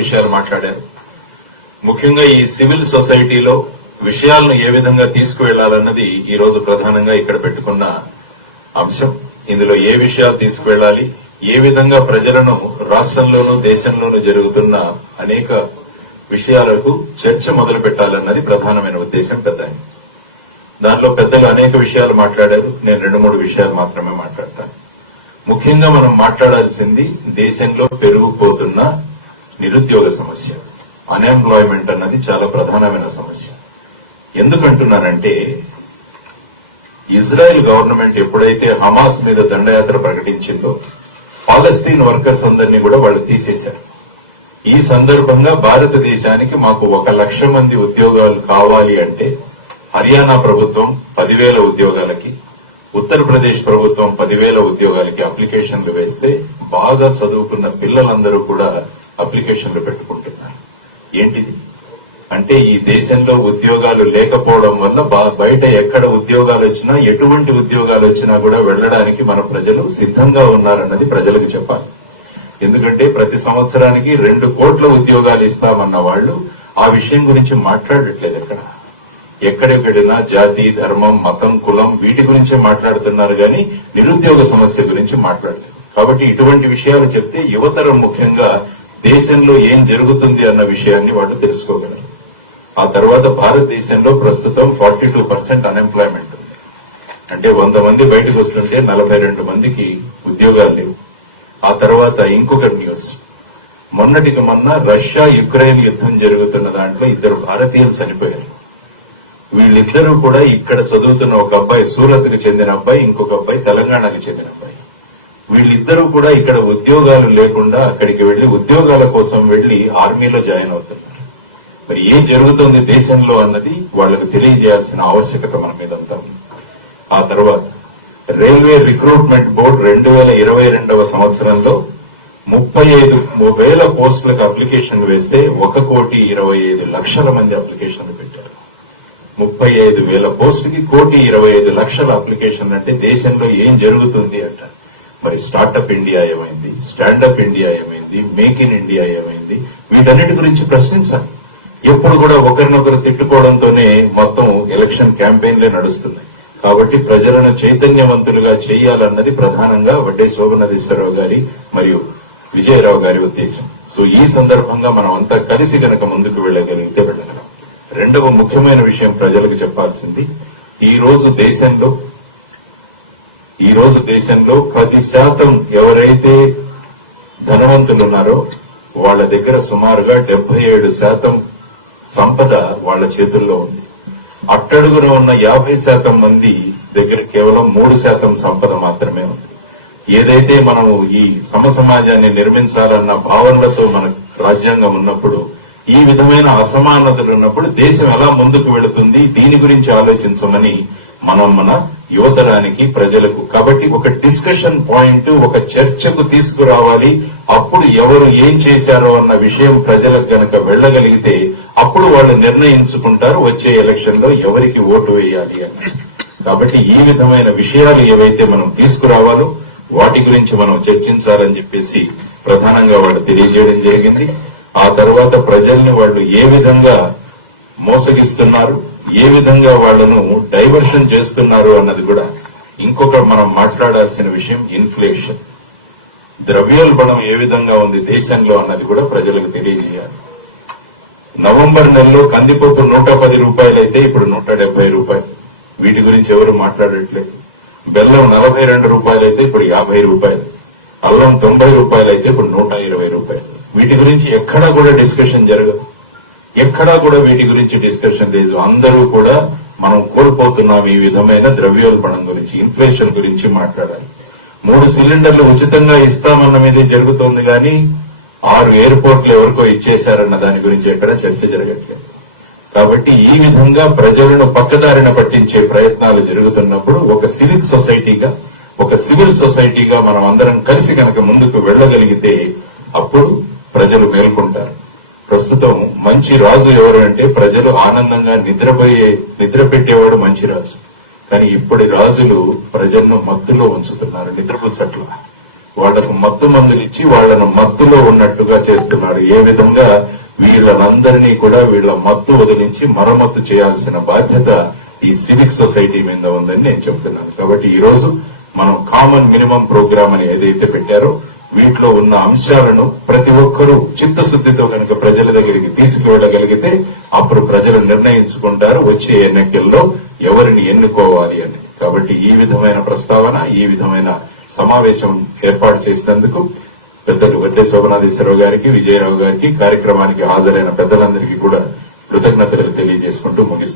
విషయాలు మాట్లాడారు. ముఖ్యంగా ఈ సివిల్ సొసైటీలో విషయాలను ఏ విధంగా తీసుకువెళ్లాలన్నది ఈ రోజు ప్రధానంగా ఇక్కడ పెట్టుకున్న అంశం. ఇందులో ఏ విషయాలు తీసుకువెళ్లాలి, ఏ విధంగా ప్రజలను రాష్ట్రంలోనూ దేశంలోనూ జరుగుతున్న అనేక విషయాలకు చర్చ మొదలు పెట్టాలన్నది ప్రధానమైన ఉద్దేశం. దానిలో పెద్దలు అనేక విషయాలు మాట్లాడారు. నేను 2-3 విషయాలు మాత్రమే మాట్లాడతాను. ముఖ్యంగా మనం మాట్లాడాల్సింది దేశంలో పెరిగిపోతున్న నిరుద్యోగ సమస్య. అన్ఎంప్లాయ్మెంట్ అన్నది చాలా ప్రధానమైన సమస్య. ఎందుకంటున్నానంటే ఇజ్రాయెల్ గవర్నమెంట్ ఎప్పుడైతే హమాస్ మీద దండయాత్ర ప్రకటించిందో పాలస్తీన్ వర్కర్స్ అందరినీ కూడా వాళ్ళు తీసేశారు. ఈ సందర్భంగా భారతదేశానికి మాకు 1 లక్ష మంది ఉద్యోగాలు కావాలి అంటే హర్యానా ప్రభుత్వం 10,000 ఉద్యోగాలకి, ఉత్తరప్రదేశ్ ప్రభుత్వం 10,000 ఉద్యోగాలకి అప్లికేషన్లు వేస్తే బాగా చదువుకున్న పిల్లలందరూ కూడా అప్లికేషన్లు పెట్టుకుంటున్నారు. ఏంటిది అంటే ఈ దేశంలో ఉద్యోగాలు లేకపోవడం వల్ల బయట ఎక్కడ ఉద్యోగాలు వచ్చినా, ఎటువంటి ఉద్యోగాలు వచ్చినా కూడా వెళ్లడానికి మన ప్రజలు సిద్ధంగా ఉన్నారన్నది ప్రజలకు చెప్పాలి. ఎందుకంటే ప్రతి సంవత్సరానికి 2 కోట్ల ఉద్యోగాలు ఇస్తామన్న వాళ్ళు ఆ విషయం గురించి మాట్లాడట్లేదు. ఎక్కడెక్కడినా జాతి, ధర్మం, మతం, కులం వీటి గురించే మాట్లాడుతున్నారు కానీ నిరుద్యోగ సమస్య గురించి మాట్లాడలేదు. కాబట్టి ఇటువంటి విషయాలు చెప్తే యువతరం ముఖ్యంగా దేశంలో ఏం జరుగుతుంది అన్న విషయాన్ని వాళ్ళు తెలుసుకోగలరు. ఆ తర్వాత భారతదేశంలో ప్రస్తుతం 42% అన్ఎంప్లాయ్మెంట్ ఉంది. అంటే 100 మంది బయటకు వస్తుంటే 42 మందికి ఉద్యోగాలు లేవు. ఆ తర్వాత ఇంకొక న్యూస్, మొన్నటికి మొన్న రష్యా యుక్రెయిన్ యుద్ధం జరుగుతున్న దాంట్లో 2 భారతీయులు చనిపోయారు. వీళ్ళిద్దరూ కూడా ఇక్కడ చదువుతున్న ఒక అబ్బాయి సూరత్ కు చెందిన అబ్బాయి, ఇంకొక అబ్బాయి తెలంగాణకు చెందిన అబ్బాయి. వీళ్ళిద్దరూ కూడా ఇక్కడ ఉద్యోగాలు లేకుండా అక్కడికి వెళ్లి ఉద్యోగాల కోసం వెళ్లి ఆర్మీలో జాయిన్ అవుతున్నారు. మరి ఏం జరుగుతుంది దేశంలో అన్నది వాళ్లకు తెలియజేయాల్సిన ఆవశ్యకత మన మీద అంతా ఉంది. ఆ తర్వాత రైల్వే రిక్రూట్మెంట్ బోర్డు 2022వ సంవత్సరంలో 35,000 పోస్టులకు అప్లికేషన్లు వేస్తే 1,25,00,000 మంది అప్లికేషన్లు పెట్టారు. 35,000 పోస్టులకి 1,25,00,000 అప్లికేషన్లు అంటే దేశంలో ఏం జరుగుతుంది అంట. మరి స్టార్టప్ ఇండియా ఏమైంది, స్టాండప్ ఇండియా ఏమైంది, మేక్ ఇన్ ఇండియా ఏమైంది, వీటన్నిటి గురించి ప్రశ్నించాలి. ఎప్పుడు కూడా ఒకరినొకరు తిట్టుకోవడంతోనే మొత్తం ఎలక్షన్ క్యాంపెయిన్లే నడుస్తున్నాయి. కాబట్టి ప్రజలను చైతన్యవంతులుగా చేయాలన్నది ప్రధానంగా వడ్డే శోభనధీశ్వరరావు గారి మరియు విజయరావు గారి ఉద్దేశం. సో ఈ సందర్భంగా మనం అంతా కలిసి గనక ముందుకు వెళ్ళగలిగితే వెళ్ళగలం. రెండవ ముఖ్యమైన విషయం ప్రజలకు చెప్పాల్సింది, ఈ రోజు దేశంలో 10% ఎవరైతే ధనవంతులు ఉన్నారో వాళ్ళ దగ్గర సుమారుగా 77% సంపద వాళ్ళ చేతుల్లో ఉంది. అట్టడుగున ఉన్న 50% మంది దగ్గర కేవలం 3% సంపద మాత్రమే ఉంది. ఏదైతే మనం ఈ సమసమాజాన్ని నిర్మించాలన్న భావనలతో మన రాజ్యాంగం ఉన్నప్పుడు, ఈ విధమైన అసమానతలు ఉన్నప్పుడు దేశం ఎలా ముందుకు వెళుతుంది, దీని గురించి ఆలోచించమని మనం మన యువతరానికి, ప్రజలకు కాబట్టి ఒక డిస్కషన్ పాయింట్, ఒక చర్చకు తీసుకురావాలి. అప్పుడు ఎవరు ఏం చేశారో అన్న విషయం ప్రజలకు గనక వెళ్లగలిగితే అప్పుడు వాళ్ళు నిర్ణయించుకుంటారు వచ్చే ఎలక్షన్ లో ఎవరికి ఓటు వేయాలి అని. కాబట్టి ఈ విధమైన విషయాలు ఏవైతే మనం తీసుకురావాలో వాటి గురించి మనం చర్చించాలని చెప్పేసి ప్రధానంగా వాళ్ళు తెలియజేయడం జరిగింది. ఆ తర్వాత ప్రజల్ని వాళ్ళు ఏ విధంగా మోసగిస్తున్నారు, ఏ విధంగా వాళ్లను డైవర్షన్ చేస్తున్నారు అన్నది కూడా ఇంకొక మనం మాట్లాడాల్సిన విషయం. ఇన్ఫ్లేషన్, ద్రవ్యోల్బణం ఏ విధంగా ఉంది దేశంలో అన్నది కూడా ప్రజలకు తెలియజేయాలి. నవంబర్ నెలలో కందిపప్పు 110 రూపాయలు అయితే ఇప్పుడు 170 రూపాయలు. వీటి గురించి ఎవరు మాట్లాడట్లేదు. బెల్లం 42 రూపాయలు అయితే ఇప్పుడు 50 రూపాయలు. అల్లం 90 రూపాయలు అయితే ఇప్పుడు 120 రూపాయలు. వీటి గురించి ఎక్కడా కూడా డిస్కషన్ జరగదు. ఎక్కడా కూడా వీటి గురించి డిస్కషన్ లేదు. అందరూ కూడా మనం కోల్పోతున్నాం ఈ విధమైన ద్రవ్యోల్బణం గురించి, ఇన్ఫ్లేషన్ గురించి మాట్లాడాలి. 3 సిలిండర్లు ఉచితంగా ఇస్తామన్న మీదే జరుగుతోంది కానీ 6 ఎయిర్పోర్ట్లు ఎవరికో ఇచ్చేశారన్న దాని గురించి ఎక్కడ చర్చ జరగట్లేదు. కాబట్టి ఈ విధంగా ప్రజలను పక్కదారిన పట్టించే ప్రయత్నాలు జరుగుతున్నప్పుడు ఒక సివిల్ సొసైటీగా మనం అందరం కలిసి కనుక ముందుకు వెళ్లగలిగితే అప్పుడు ప్రజలు మేల్కొంటారు. ప్రస్తుతం మంచి రాజు ఎవరు అంటే ప్రజలు ఆనందంగా నిద్ర పెట్టేవాడు మంచి రాజు. కానీ ఇప్పటి రాజులు ప్రజలను మత్తులో ఉంచుతున్నారు, నిద్రపుచ్చట్ల. వాళ్లకు మత్తు మందులు ఇచ్చి వాళ్లను మత్తులో ఉన్నట్టుగా చేస్తున్నాడు. ఏ విధంగా వీళ్ళనందరినీ కూడా వీళ్ళ మత్తు వదిలించి మరమ్మత్తు చేయాల్సిన బాధ్యత ఈ సివిక్ సొసైటీ మీద ఉందని నేను చెప్తున్నాను. కాబట్టి ఈ రోజు మనం కామన్ మినిమం ప్రోగ్రామ్ అని ఏదైతే పెట్టారో వీటిలో ఉన్న అంశాలను ప్రతి ఒక్కరూ చిత్తశుద్దితో కనుక ప్రజల దగ్గరికి తీసుకువెళ్లగలిగితే అప్పుడు ప్రజలు నిర్ణయించుకుంటారు వచ్చే ఎన్నికల్లో ఎవరిని ఎన్నుకోవాలి అని. కాబట్టి ఈ విధమైన ప్రస్తావన, ఈ విధమైన సమావేశం ఏర్పాటు చేసినందుకు పెద్దలు వడ్డే శోభనాధీశ్వరరావు గారికి, విజయరావు గారికి, కార్యక్రమానికి హాజరైన పెద్దలందరికీ కూడా కృతజ్ఞతలు తెలియజేసుకుంటూ ముగిస్తున్నాను.